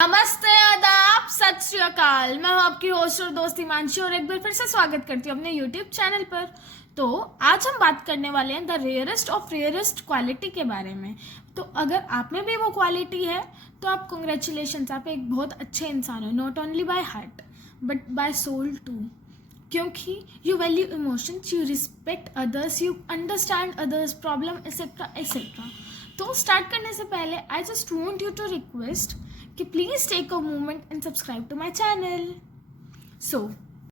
नमस्ते, आदाब, सत श्री अकाल। मैं हूं आपकी होस्ट और दोस्त हिमांशी और एक बार फिर से स्वागत करती हूँ अपने यूट्यूब चैनल पर। तो आज हम बात करने वाले हैं the rarest of rarest quality के बारे में। तो अगर आप में भी वो क्वालिटी है तो आप कॉन्ग्रेचुलेशंस, आप एक बहुत अच्छे इंसान हो, not only by heart but by soul too. क्योंकि you value emotions, you respect others, you understand others problem etcetera etcetera. तो स्टार्ट करने से पहले I just want you to request कि please take a moment and subscribe to my channel. So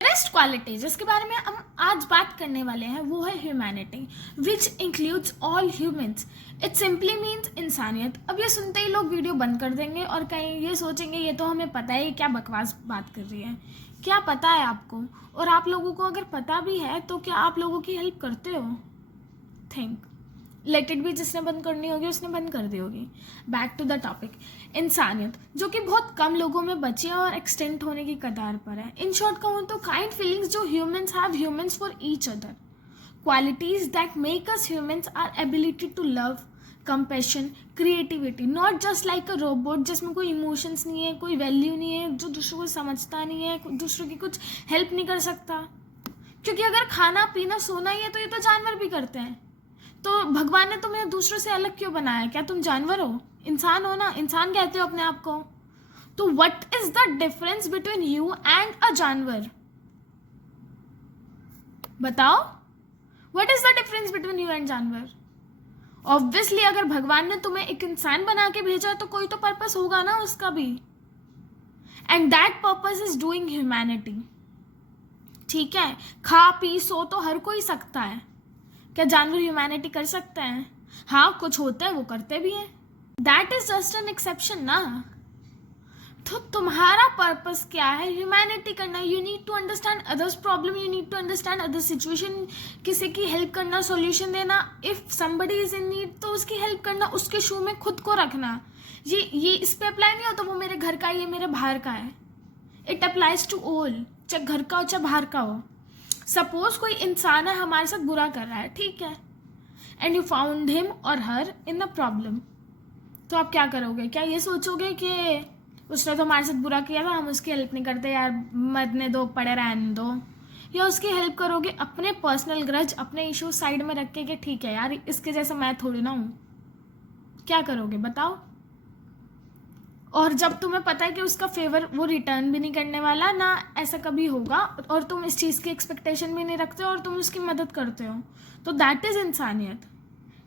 rest quality जिसके बारे में हम आज बात करने वाले हैं वो है humanity, which includes all humans. It simply means इंसानियत। अब ये सुनते ही लोग वीडियो बंद कर देंगे और कहीं ये सोचेंगे ये तो हमें पता है, क्या बकवास बात कर रही है। क्या पता है आपको? और आप लोगों को अगर पता भी है तो क्या आप लोगों की हेल्प करते हो? थिंक। लेट इट बी, जिसने बंद करनी होगी उसने बंद कर दी होगी। बैक टू द टॉपिक, इंसानियत, जो कि बहुत कम लोगों में बची है और एक्सटेंट होने की कतार पर है। इन शॉर्ट कहूँ तो काइंड फीलिंग्स जो humans have humans for each other. Qualities that make us humans are ability to love, compassion, creativity, not just like a robot जिसमें कोई इमोशंस नहीं है, कोई वैल्यू नहीं है, जो दूसरों को समझता नहीं है, दूसरों की कुछ हेल्प नहीं कर सकता। क्योंकि अगर खाना पीना सोना ही है तो ये तो जानवर भी करते हैं। तो भगवान ने तुम्हें दूसरों से अलग क्यों बनाया? क्या तुम जानवर हो? इंसान हो ना, इंसान कहते हो अपने आप को। तो what is the difference between you and अ जानवर? बताओ, what is the difference between you and जानवर? ऑब्वियसली अगर भगवान ने तुम्हें एक इंसान बना के भेजा तो कोई तो पर्पस होगा ना उसका भी, and that purpose is doing humanity. ठीक है, खा पी सो तो हर कोई सकता है, क्या जानवर ह्यूमैनिटी कर सकते हैं? हाँ, कुछ होते हैं वो करते भी हैं। That is just an exception ना। तो तुम्हारा पर्पस क्या है? ह्यूमैनिटी करना। You need to understand others problem, you need to understand other situation, किसी की हेल्प करना, सॉल्यूशन देना। If somebody is in need तो उसकी हेल्प करना, उसके शू में खुद को रखना। ये इस पे अप्लाई नहीं होता वो मेरे घर का है, ये मेरे बाहर का है। इट अप्लाइज टू ऑल, चाहे घर का हो चाहे बाहर का हो। सपोज कोई इंसान है हमारे साथ बुरा कर रहा है, ठीक है, एंड यू फाउंड हिम और हर इन अ प्रॉब्लम, तो आप क्या करोगे? क्या ये सोचोगे कि उसने तो हमारे साथ बुरा किया था, हम उसकी हेल्प नहीं करते, यार मरने दो, पड़े रहने दो? या उसकी हेल्प करोगे अपने पर्सनल ग्रज, अपने इशू साइड में रख के कि ठीक है यार, इसके जैसा मैं थोड़ी ना हूँ? क्या करोगे बताओ? और जब तुम्हें पता है कि उसका फेवर वो रिटर्न भी नहीं करने वाला ना, ऐसा कभी होगा, और तुम इस चीज़ की एक्सपेक्टेशन भी नहीं रखते और तुम उसकी मदद करते हो, तो दैट इज़ इंसानियत।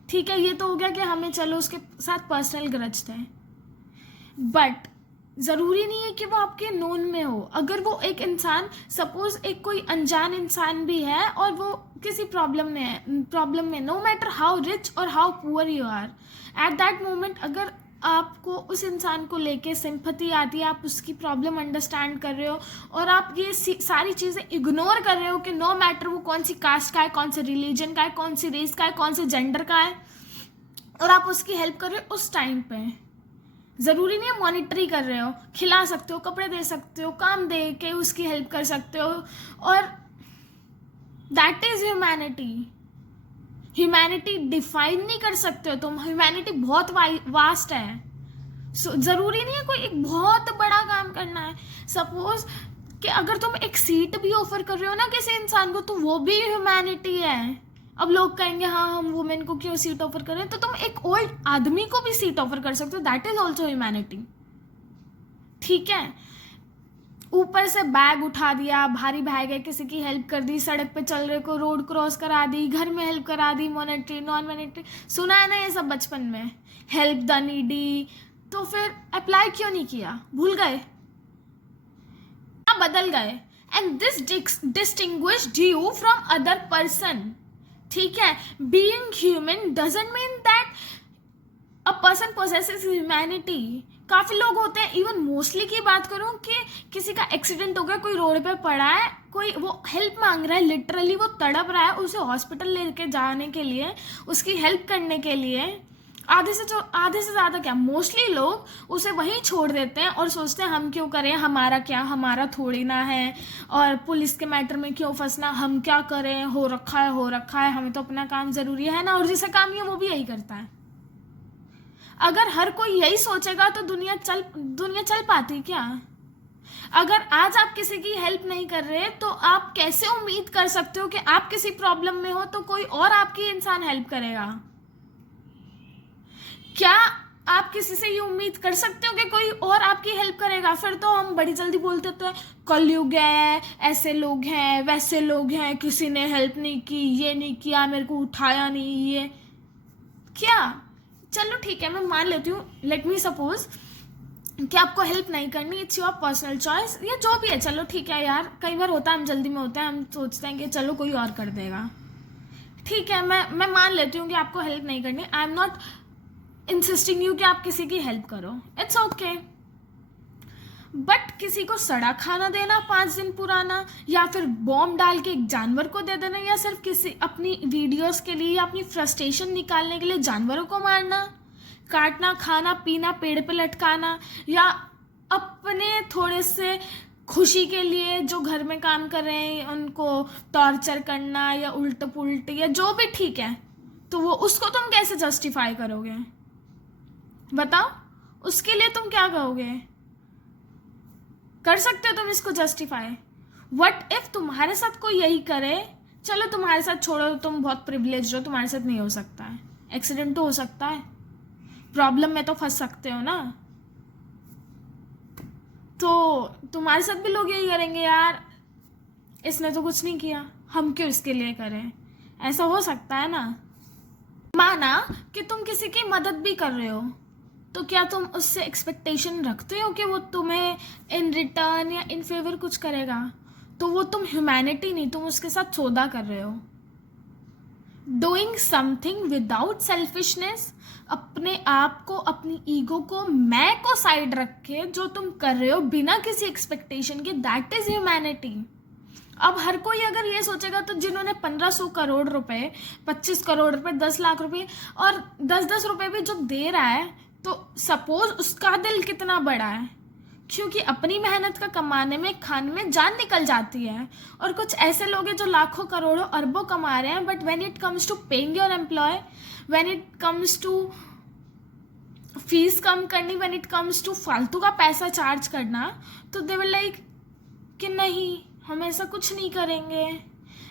ठीक है, ये तो हो गया कि हमें चलो उसके साथ पर्सनल ग्रज थे, बट ज़रूरी नहीं है कि वो आपके नोन में हो। अगर वो एक इंसान, सपोज एक कोई अनजान इंसान भी है और वो किसी प्रॉब्लम में नो मैटर हाउ रिच और how poor you are, at that moment अगर आपको उस इंसान को लेके सिंपैथी आती है, आप उसकी प्रॉब्लम अंडरस्टैंड कर रहे हो और आप ये सारी चीज़ें इग्नोर कर रहे हो कि नो मैटर वो कौन सी कास्ट का है, कौन से रिलीजन का है, कौन सी रेस का है, कौन से जेंडर का है, और आप उसकी हेल्प कर रहे हो उस टाइम पे। ज़रूरी नहीं है मॉनिटरी कर रहे हो, खिला सकते हो, कपड़े दे सकते हो, काम दे के उसकी हेल्प कर सकते हो, और that is humanity. Humanity define नहीं कर सकते हो तुम, ह्यूमैनिटी बहुत वास्ट है। ज़रूरी नहीं है कोई एक बहुत बड़ा काम करना है। सपोज कि अगर तुम एक सीट भी ऑफर कर रहे हो ना किसी इंसान को, तो वो भी ह्यूमैनिटी है। अब लोग कहेंगे हाँ हम वुमेन को क्यों सीट ऑफर कर रहे हैं, तो तुम एक ओल्ड आदमी को भी सीट ऑफर कर सकते हो, दैट इज ऑल्सो ह्यूमैनिटी। ठीक है, ऊपर से बैग उठा दिया, भारी बैग है, किसी की हेल्प कर दी, सड़क पे चल रहे को रोड क्रॉस करा दी, घर में हेल्प करा दी, मॉनेटरी नॉन मॉनेटरी, सुना है ना ये सब बचपन में, हेल्प द नीडी। तो फिर अप्लाई क्यों नहीं किया? भूल गए, बदल गए, and this distinguished you from other person. ठीक है, being human doesn't mean that a person possesses humanity. काफ़ी लोग होते हैं, इवन मोस्टली की बात करूं कि किसी का एक्सीडेंट हो गया, कोई रोड पे पड़ा है, कोई वो हेल्प मांग रहा है, लिटरली वो तड़प रहा है, उसे हॉस्पिटल लेके जाने के लिए, उसकी हेल्प करने के लिए आधे से ज़्यादा क्या मोस्टली लोग उसे वहीं छोड़ देते हैं और सोचते हैं हम क्यों करें, हमारा क्या, हमारा थोड़ी ना है, और पुलिस के मैटर में क्यों फंसना, हम क्या करें, हो रखा है, हमें तो अपना काम ज़रूरी है ना, और जिसे काम है वो भी यही करता है। अगर हर कोई यही सोचेगा तो दुनिया चल पाती क्या? अगर आज आप किसी की हेल्प नहीं कर रहे तो आप कैसे उम्मीद कर सकते हो कि आप किसी प्रॉब्लम में हो तो कोई और आपकी इंसान हेल्प करेगा? क्या आप किसी से ये उम्मीद कर सकते हो कि कोई और आपकी हेल्प करेगा? फिर तो हम बड़ी जल्दी बोल देते हैं कलयुग है, ऐसे लोग हैं, वैसे लोग हैं, किसी ने हेल्प नहीं की, ये नहीं किया, मेरे को उठाया नहीं, ये क्या? चलो ठीक है, मैं मान लेती हूँ, लेट मी सपोज कि आपको हेल्प नहीं करनी, इट्स योर पर्सनल चॉइस, या जो भी है, चलो ठीक है यार, कई बार होता है हम जल्दी में होते हैं, हम सोचते हैं कि चलो कोई और कर देगा, ठीक है, मैं मान लेती हूँ कि आपको हेल्प नहीं करनी, I am not insisting you कि आप किसी की हेल्प करो, इट्स ओके, बट किसी को सड़ा खाना देना 5 दिन पुराना, या फिर बॉम्ब डाल के एक जानवर को दे देना, या सिर्फ किसी अपनी वीडियोस के लिए या अपनी फ्रस्ट्रेशन निकालने के लिए जानवरों को मारना, काटना, खाना पीना, पेड़ पे लटकाना, या अपने थोड़े से खुशी के लिए जो घर में काम कर रहे हैं उनको टॉर्चर करना, या उल्ट पुल्ट, या जो भी, ठीक है, तो वो उसको तुम कैसे जस्टिफाई करोगे? बताओ, उसके लिए तुम क्या कहोगे? कर सकते हो तुम इसको जस्टिफाई? व्हाट इफ तुम्हारे साथ कोई यही करे? चलो तुम्हारे साथ छोड़ो, तुम बहुत प्रिविलेज हो, तुम्हारे साथ नहीं हो सकता है, एक्सीडेंट तो हो सकता है, प्रॉब्लम में तो फंस सकते हो ना, तो तुम्हारे साथ भी लोग यही करेंगे, यार इसने तो कुछ नहीं किया, हम क्यों इसके लिए करें? ऐसा हो सकता है ना? माना कि तुम किसी की मदद भी कर रहे हो, तो क्या तुम उससे एक्सपेक्टेशन रखते हो कि वो तुम्हें इन रिटर्न या इन फेवर कुछ करेगा? तो वो तुम ह्यूमैनिटी नहीं, तुम उसके साथ सौदा कर रहे हो। डूइंग समथिंग विदाउट सेल्फिशनेस, अपने आप को, अपनी ईगो को, मैं को साइड रख के जो तुम कर रहे हो बिना किसी एक्सपेक्टेशन के, दैट इज ह्यूमैनिटी। अब हर कोई अगर ये सोचेगा तो जिन्होंने 1500 करोड़ रुपए, 25 करोड़ रुपए, 10 लाख रुपए और 10-10 रुपए भी जो दे रहा है, तो सपोज उसका दिल कितना बड़ा है, क्योंकि अपनी मेहनत का कमाने में, खाने में जान निकल जाती है। और कुछ ऐसे लोग हैं जो लाखों करोड़ों अरबों कमा रहे हैं, but when it comes to paying your employ, when it comes to fees कम करनी, व्हेन इट कम्स टू फालतू का पैसा चार्ज करना, तो दे विल लाइक कि नहीं, हम ऐसा कुछ नहीं करेंगे,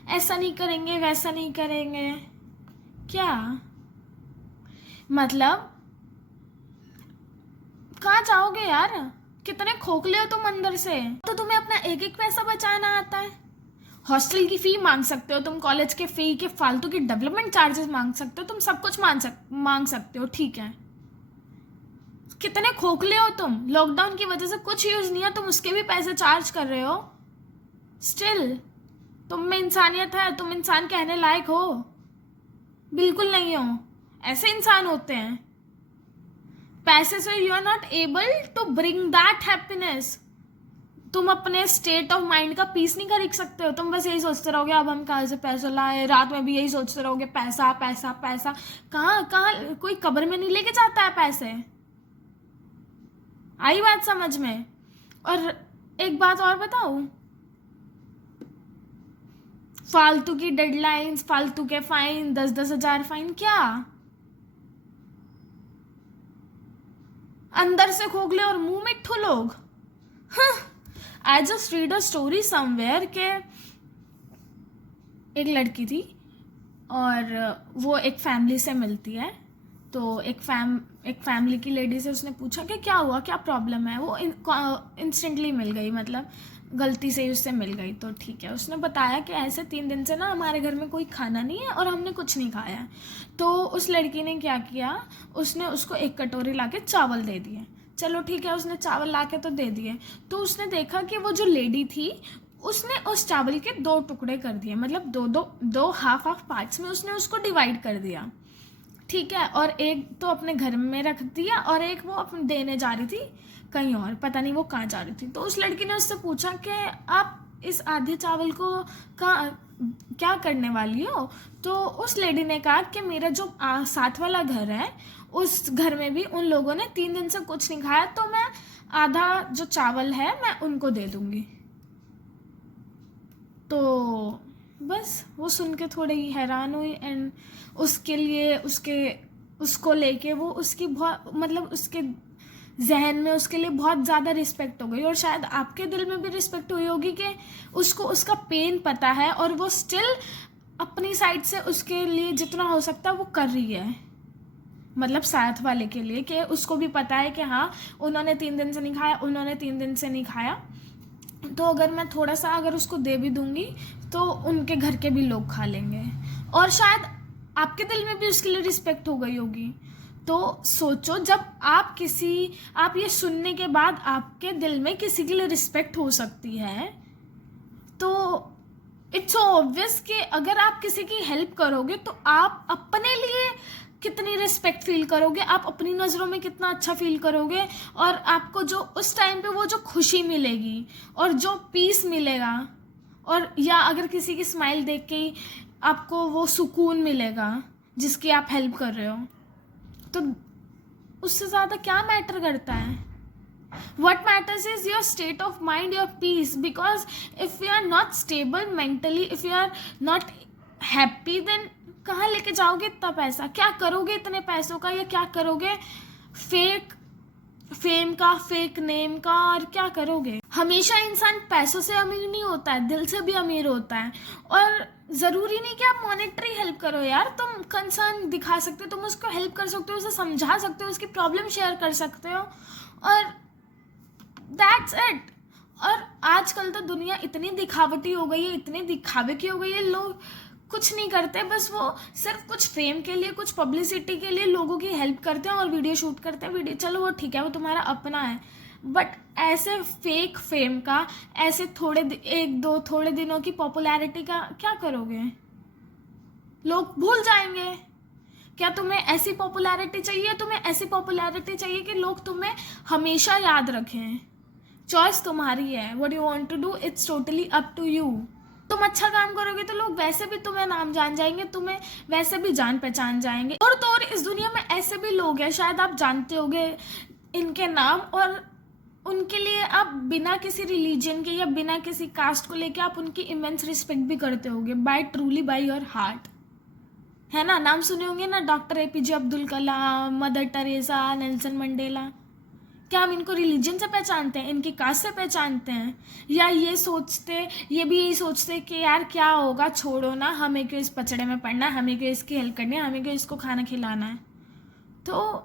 ऐसा नहीं करेंगे, वैसा नहीं करेंगे। क्या मतलब, कहाँ जाओगे यार? कितने खोखले हो तुम अंदर से। तो तुम्हें अपना एक एक पैसा बचाना आता है? हॉस्टल की फी मांग सकते हो तुम, कॉलेज के फी के फालतू की डेवलपमेंट चार्जेस मांग सकते हो तुम, सब कुछ मांग सकते हो, ठीक है। कितने खोखले हो तुम, लॉकडाउन की वजह से कुछ यूज नहीं है, तुम उसके भी पैसे चार्ज कर रहे हो। स्टिल तुम में इंसानियत है? तुम इंसान कहने लायक हो? बिल्कुल नहीं हो। ऐसे इंसान होते हैं, पैसे से you are not able to bring that happiness. तुम अपने स्टेट ऑफ माइंड का पीस नहीं खरीद सकते हो। तुम बस यही सोचते रहोगे अब हम कहाँ से पैसा लाए, रात में भी यही सोचते रहोगे पैसा पैसा पैसा। कहाँ कहाँ, कोई कब्र में नहीं लेके जाता है पैसे। आई बात समझ में? और एक बात और बताऊं, फालतू की डेडलाइंस, फालतू के फाइन, 10-10 हजार फाइन, क्या अंदर से खोखले और मुंह मिट्ठू लोग। I just read a story somewhere के एक लड़की थी और वो एक फैमिली से मिलती है, तो एक फैमिली की लेडी से उसने पूछा कि क्या हुआ, क्या प्रॉब्लम है। वो इंस्टेंटली मिल गई, मतलब गलती से ही उससे मिल गई, तो ठीक है। उसने बताया कि ऐसे 3 दिन से ना हमारे घर में कोई खाना नहीं है और हमने कुछ नहीं खाया है। तो उस लड़की ने क्या किया, उसने उसको एक कटोरी लाके चावल दे दिए। चलो ठीक है, उसने चावल लाके तो दे दिए, तो उसने देखा कि वो जो लेडी थी उसने उस चावल के 2 टुकड़े कर दिए, मतलब दो हाफ पार्ट्स में उसने उसको डिवाइड कर दिया, ठीक है। और एक तो अपने घर में रख दिया और एक वो अपने देने जा रही थी कहीं और, पता नहीं वो कहाँ जा रही थी। तो उस लड़की ने उससे पूछा कि आप इस आधे चावल को क्या करने वाली हो? तो उस लेडी ने कहा कि मेरा जो साथ वाला घर है उस घर में भी उन लोगों ने 3 दिन से कुछ नहीं खाया, तो मैं आधा जो चावल है मैं उनको दे दूंगी। तो बस वो सुन के थोड़ी हैरान हुई, एंड उसके लिए उसके उसको लेके वो उसकी बहुत मतलब उसके जहन में उसके लिए बहुत ज़्यादा रिस्पेक्ट हो गई, और शायद आपके दिल में भी रिस्पेक्ट हुई होगी कि उसको उसका पेन पता है और वो स्टिल अपनी साइड से उसके लिए जितना हो सकता है वो कर रही है, मतलब साथ वाले के लिए, कि उसको भी पता है कि हाँ उन्होंने 3 दिन से नहीं खाया, उन्होंने 3 दिन से नहीं खाया, तो अगर मैं थोड़ा सा अगर उसको दे भी दूंगी तो उनके घर के भी लोग खा लेंगे, और शायद आपके दिल में भी उसके लिए रिस्पेक्ट हो गई होगी। तो सोचो, जब आप ये सुनने के बाद आपके दिल में किसी के लिए रिस्पेक्ट हो सकती है, तो इट्स सो ऑब्वियस कि अगर आप किसी की हेल्प करोगे तो आप अपने लिए कितनी रिस्पेक्ट फील करोगे, आप अपनी नज़रों में कितना अच्छा फील करोगे, और आपको जो उस टाइम पे वो जो खुशी मिलेगी और जो पीस मिलेगा, और या अगर किसी की स्माइल देख के ही आपको वो सुकून मिलेगा जिसकी आप हेल्प कर रहे हो, तो उससे ज़्यादा क्या मैटर करता है। What matters is your state of mind, your peace, because if you are not stable mentally, if you are not happy, then कहाँ लेके जाओगे इतना पैसा, क्या करोगे इतने पैसों का, या क्या करोगे फेक फेम का, फेक नेम का, और क्या करोगे। हमेशा इंसान पैसों से अमीर नहीं होता है, दिल से भी अमीर होता है, और ज़रूरी नहीं कि आप मॉनेटरी हेल्प करो यार, तुम कंसर्न दिखा सकते हो, तुम उसको हेल्प कर सकते हो, उसे समझा सकते हो, उसकी प्रॉब्लम शेयर कर सकते हो, और दैट्स इट। और आजकल तो दुनिया इतनी दिखावटी हो गई है, इतने दिखावे की हो गई है, लोग कुछ नहीं करते, बस वो सिर्फ कुछ फेम के लिए, कुछ पब्लिसिटी के लिए लोगों की हेल्प करते हैं और वीडियो शूट करते हैं। वीडियो चलो वो ठीक है, वो तुम्हारा अपना है, बट ऐसे फेक फेम का, ऐसे थोड़े दिनों की पॉपुलैरिटी का क्या करोगे। लोग भूल जाएंगे। क्या तुम्हें ऐसी पॉपुलैरिटी चाहिए, तुम्हें ऐसी पॉपुलैरिटी चाहिए कि लोग तुम्हें हमेशा याद रखें। चॉइस तुम्हारी है, what you want to do, it's totally up to you. तुम अच्छा काम करोगे तो लोग वैसे भी तुम्हें नाम जान जाएंगे, तुम्हें वैसे भी जान पहचान जाएंगे। और तो और इस दुनिया में ऐसे भी लोग हैं, शायद आप जानते होंगे इनके नाम, और उनके लिए आप बिना किसी रिलीजन के या बिना किसी कास्ट को लेके आप उनकी इमेंस रिस्पेक्ट भी करते होंगे, बाय योर हार्ट, है ना। नाम सुने होंगे ना, doctor APJ Abdul Kalam, mother Teresa, Nelson Mandela. क्या हम इनको रिलीजन से पहचानते हैं, इनकी कास्ट से पहचानते हैं, या ये भी यही सोचते कि यार क्या होगा, छोड़ो ना, हमें क्यों इस पचड़े में पड़ना है, हमें क्यों इसकी हेल्प करनी है, हमें क्यों इसको खाना खिलाना है। तो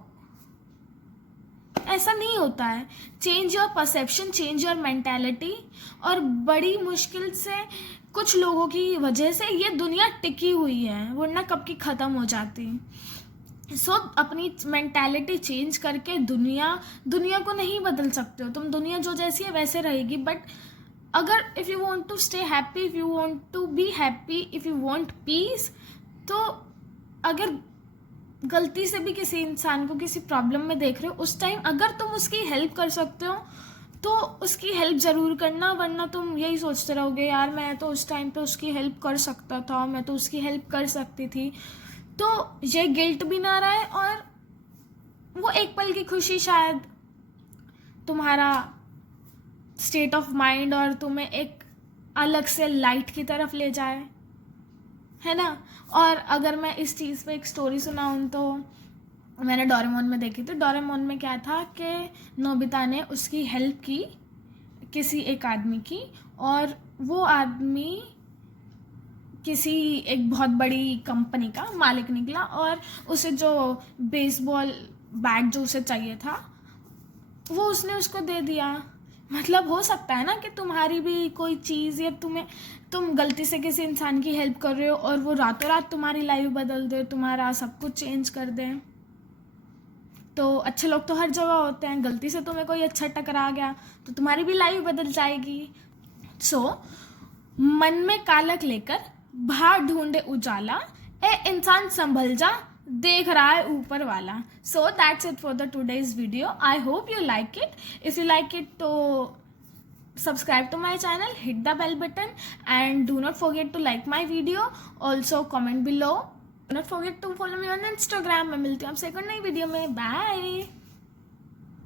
ऐसा नहीं होता है। Change your perception, change your mentality. और बड़ी मुश्किल से कुछ लोगों की वजह से ये दुनिया टिकी हुई है, वरना कब की ख़त्म हो जाती। अपनी मेंटालिटी चेंज करके दुनिया को नहीं बदल सकते हो तुम, दुनिया जो जैसी है वैसे रहेगी, बट अगर if you want to stay happy, if you want to be happy, if you want peace, तो अगर गलती से भी किसी इंसान को किसी प्रॉब्लम में देख रहे हो, उस टाइम अगर तुम उसकी हेल्प कर सकते हो तो उसकी हेल्प ज़रूर करना, वरना तुम यही सोचते रहोगे यार मैं तो उस टाइम पे उसकी हेल्प कर सकता था, मैं तो उसकी हेल्प कर सकती थी। तो ये गिल्ट भी ना रहे, और वो एक पल की खुशी शायद तुम्हारा स्टेट ऑफ माइंड और तुम्हें एक अलग से लाइट की तरफ ले जाए, है ना। और अगर मैं इस चीज़ पे एक स्टोरी सुनाऊँ तो मैंने डोरेमोन में देखी थी। डोरेमोन में क्या था कि नोबिता ने उसकी हेल्प की किसी एक आदमी की, और वो आदमी किसी एक बहुत बड़ी कंपनी का मालिक निकला, और उसे जो बेसबॉल बैट जो उसे चाहिए था वो उसने उसको दे दिया। मतलब हो सकता है ना कि तुम्हारी भी कोई चीज़, या तुम गलती से किसी इंसान की हेल्प कर रहे हो और वो रातों रात तुम्हारी लाइफ बदल दे, तुम्हारा सब कुछ चेंज कर दे। तो अच्छे लोग तो हर जगह होते हैं, गलती से तुम्हें कोई अच्छा टकरा गया तो तुम्हारी भी लाइफ बदल जाएगी। मन में कालक लेकर बाहर ढूंढे उजाला, ए इंसान संभल जा, देख रहा है ऊपर वाला। So that's it for the today's video. I hope you like it. If you like it तो subscribe to my channel, hit the bell button, and do not forget to like my video. Also comment below. Do not forget to follow me on Instagram. मैं मिलती हूँ आपसे एक और नई video में। Bye.